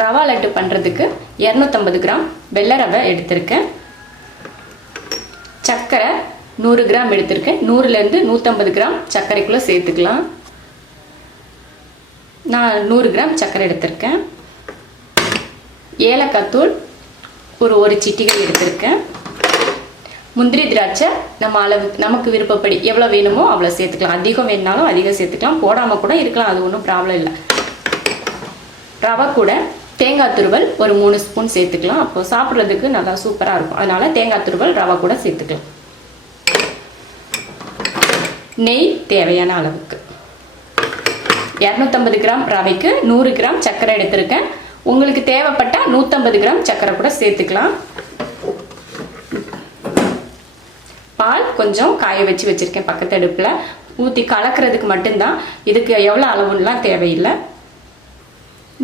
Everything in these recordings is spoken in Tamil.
ரவா லட்டு பண்ணுறதுக்கு 250 கிராம் வெள்ளை ரவை எடுத்திருக்கேன். சர்க்கரை 100 கிராம் எடுத்திருக்கேன். 100லேருந்து 150 கிராம் சர்க்கரைக்குள்ளே சேர்த்துக்கலாம். நான் 100 கிராம் சர்க்கரை எடுத்திருக்கேன். ஏலக்காய் தூள் ஒரு சிட்டிகை எடுத்திருக்கேன். முந்திரி திராட்சை நமக்கு விருப்பப்படி எவ்வளோ வேணுமோ அவ்வளோ சேர்த்துக்கலாம். அதிகம் வேணுனாலும் அதிகம் சேர்த்துக்கலாம், போடாமல் கூட இருக்கலாம், அது ஒன்றும் ப்ராப்ளம் இல்லை. ரவை கூட தேங்காய் துருவல் ஒரு 3 ஸ்பூன் சேர்த்துக்கலாம். அப்போ சாப்பிட்றதுக்கு நல்லா சூப்பராக இருக்கும். அதனால் தேங்காய் துருவல் ரவை கூட சேர்த்துக்கலாம். நெய் தேவையான அளவுக்கு. 250 கிராம் ரவைக்கு 100 கிராம் சர்க்கரை எடுத்திருக்கேன். உங்களுக்கு தேவைப்பட்டால் 150 கிராம் சர்க்கரை கூட சேர்த்துக்கலாம். பால் கொஞ்சம் காய வச்சுருக்கேன் பக்கத்து அடுப்பில். ஊற்றி கலக்கிறதுக்கு மட்டும்தான், இதுக்கு எவ்வளோ அளவுலாம் தேவையில்லை.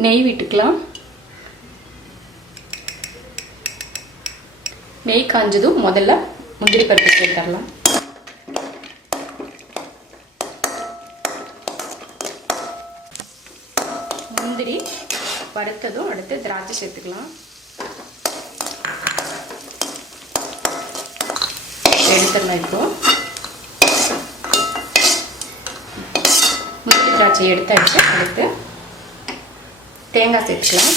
நெய் விட்டுக்கலாம். நெய் காஞ்சதும் முதல்ல முந்திரி பருப்பு சேர்த்துடலாம். முந்திரி வறுத்ததும் அடுத்து திராட்சை சேர்த்துக்கலாம். எடுத்துடலாம். இப்போ முந்திரி திராட்சை எடுத்தாச்சு. அடுத்து தேங்காய் சேர்த்துக்கலாம்.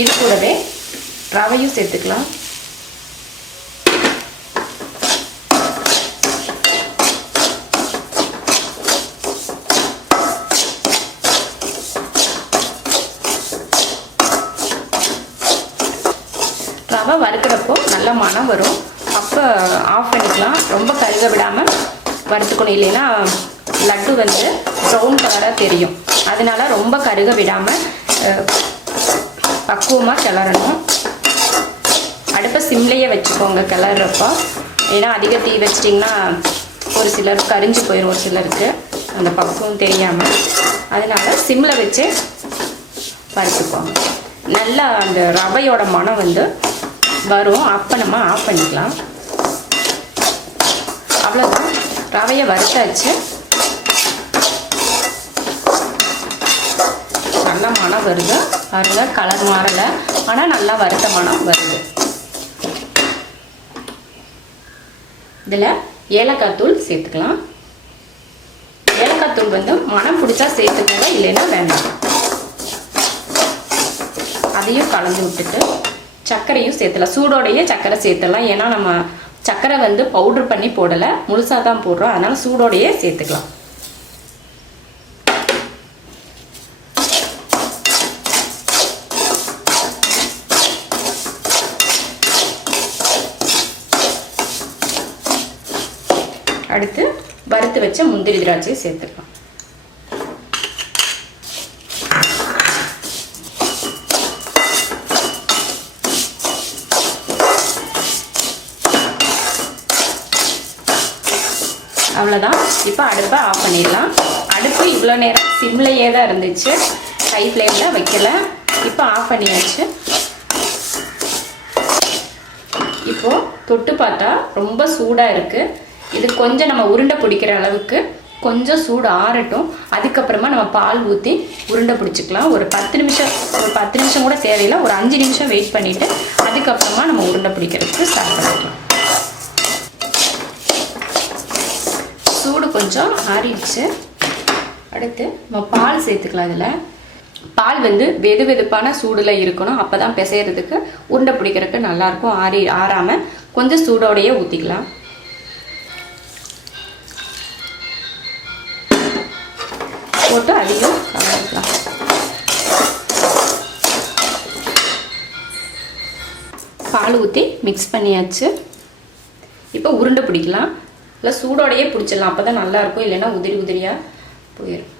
இது கூடவே ரவையும் சேர்த்துக்கலாம். ரவை வறுக்கிறப்போ நல்ல மணம் வரும். அப்போ ஆஃப் பண்ணிக்கலாம். ரொம்ப கருக விடாமல் வறுத்துக்கணும், இல்லைன்னா லட்டு வந்து ப்ரௌன் கலராக தெரியும். அதனால ரொம்ப கருக விடாமல் பக்குவமாக கிளறணும். அடுப்பை சிம்லேயே வச்சுக்கோங்க கிளறப்போ. ஏன்னா அதிக தீ வச்சிட்டிங்கன்னா ஒரு சிலர் கரிஞ்சு போயிடும், ஒரு சிலருக்கு அந்த பக்குவம் தெரியாமல். அதனால சிம்மில் வச்சு வறுத்துக்கோங்க. நல்லா அந்த ரவையோட மனம் வந்து வரும். அப்போ நம்ம ஆஃப் பண்ணிக்கலாம். அவ்வளோதான், ரவையை வறுத்தாச்சு. நல்லா மனம் வருது பாருங்க. கலர் மாறலை, ஆனால் நல்லா வறுத்த மனம் வருது. இதில் ஏலக்காய் தூள் சேர்த்துக்கலாம். ஏலக்காய் தூள் வந்து மனம் பிடிச்சா சேர்த்துக்கோங்க, இல்லைன்னா வேண்டாம். அதையும் கலந்து விட்டுட்டு சர்க்கரையும் சேர்த்துலாம். சூடோடையே சர்க்கரை சேர்த்துடலாம். ஏன்னா நம்ம சர்க்கரை வந்து பவுட்ரு பண்ணி போடலை, முழுசாக தான் போடுறோம். அதனால் சூடோடையே சேர்த்துக்கலாம். அடுத்து வறுத்து வச்ச முந்திரி திராட்சையை சேர்த்துக்கலாம். அவ்வளோதான். இப்போ அடுப்பை ஆஃப் பண்ணிடலாம். அடுப்பு இவ்வளோ நேரம் சிம்லையே தான் இருந்துச்சு, ஹை ஃப்ளேமில் வைக்கல. இப்போ ஆஃப் பண்ணியாச்சு. இப்போது தொட்டு பார்த்தா ரொம்ப சூடாக இருக்குது. இது கொஞ்சம் நம்ம உருண்டை பிடிக்கிற அளவுக்கு கொஞ்சம் சூடு ஆறட்டும். அதுக்கப்புறமா நம்ம பால் ஊற்றி உருண்டை பிடிச்சிக்கலாம். ஒரு 10 நிமிஷம் கூட தேவையில்லை, ஒரு 5 நிமிஷம் வெயிட் பண்ணிவிட்டு அதுக்கப்புறமா நம்ம உருண்டை பிடிக்கிறதுக்கு ஸ்டார்ட் பண்ணிக்கலாம். சூடு கொஞ்சம் ஆறிடுச்சு. அடுத்து நம்ம பால் சேர்த்துக்கலாம். இதில் பால் வந்து வெது வெதுப்பான சூடில் இருக்கணும். அப்போ தான் பிசைகிறதுக்கு உருண்டை பிடிக்கிறதுக்கு நல்லாயிருக்கும். ஆறாமல் கொஞ்சம் சூடோடையே ஊற்றிக்கலாம். போட்டு அதிகம் கலந்துக்கலாம். பால் ஊற்றி மிக்ஸ் பண்ணியாச்சு. இப்போ உருண்டை பிடிக்கலாம். இல்லை சூடோடையே பிடிச்சிடலாம், அப்போ தான் நல்லாயிருக்கும். இல்லைன்னா உதிரி உதிரியாக போயிடும்.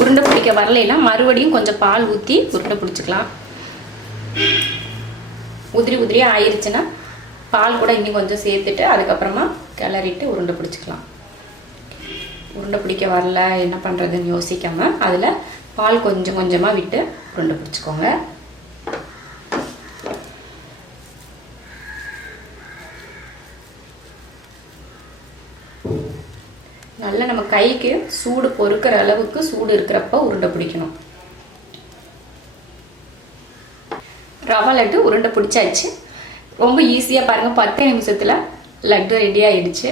உருண்டை பிடிக்க வரலைன்னா மறுபடியும் கொஞ்சம் பால் ஊற்றி உருண்டை பிடிச்சிக்கலாம். உதிரி உதிரியாக ஆயிடுச்சுன்னா பால் கூட இன்னும் கொஞ்சம் சேர்த்துட்டு அதுக்கப்புறமா கிளறிட்டு உருண்டை பிடிச்சிக்கலாம். உருண்டை பிடிக்க வரல என்ன பண்ணுறதுன்னு யோசிக்காமல் அதில் பால் கொஞ்சம் கொஞ்சமாக விட்டு உருண்டை பிடிச்சிக்கோங்க. நல்லா நம்ம கைக்கு சூடு பொறுக்கிற அளவுக்கு சூடு இருக்கிறப்ப உருண்டை பிடிக்கணும். ரவா லட்டு உருண்டை பிடிச்சாச்சு. ரொம்ப ஈஸியாக பாருங்கள், 10 நிமிஷத்தில் லட்டு ரெடி ஆயிடுச்சு.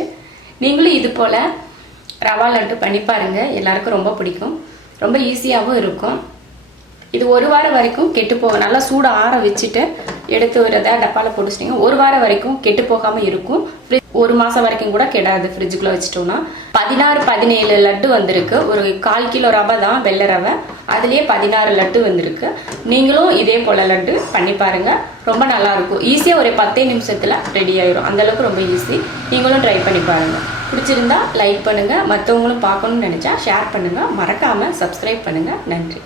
நீங்களும் இது போல் ரவா லட்டு பண்ணி பாருங்கள், எல்லாருக்கும் ரொம்ப பிடிக்கும். ரொம்ப ஈஸியாகவும் இருக்கும். இது 1 வாரம் வரைக்கும் கெட்டு போக, நல்லா சூடு ஆற வச்சுட்டு எடுத்து வரதை டப்பாவில் போட்டு வச்சிட்டிங்க, 1 வாரம் வரைக்கும் கெட்டு போகாமல் இருக்கும். 1 மாதம் வரைக்கும் கூட கெடாது ஃப்ரிட்ஜுக்குள்ளே வச்சுட்டோம்னா. 16-17 லட்டு வந்திருக்கு. ஒரு 1/4 கிலோ ரவை தான், வெள்ளை ரவை, அதுலேயே 16 லட்டு வந்திருக்கு. நீங்களும் இதே போல் லட்டு பண்ணி பாருங்கள், ரொம்ப நல்லாயிருக்கும். ஈஸியாக ஒரு 10 நிமிஷத்தில் ரெடி ஆயிடும். அந்தளவுக்கு ரொம்ப ஈஸி. நீங்களும் ட்ரை பண்ணி பாருங்கள். பிடிச்சிருந்தா லைக் பண்ணுங்கள், மற்றவங்களும் பார்க்கணும்னு நினச்சா ஷேர் பண்ணுங்கள், மறக்காமல் சப்ஸ்கிரைப் பண்ணுங்கள். நன்றி.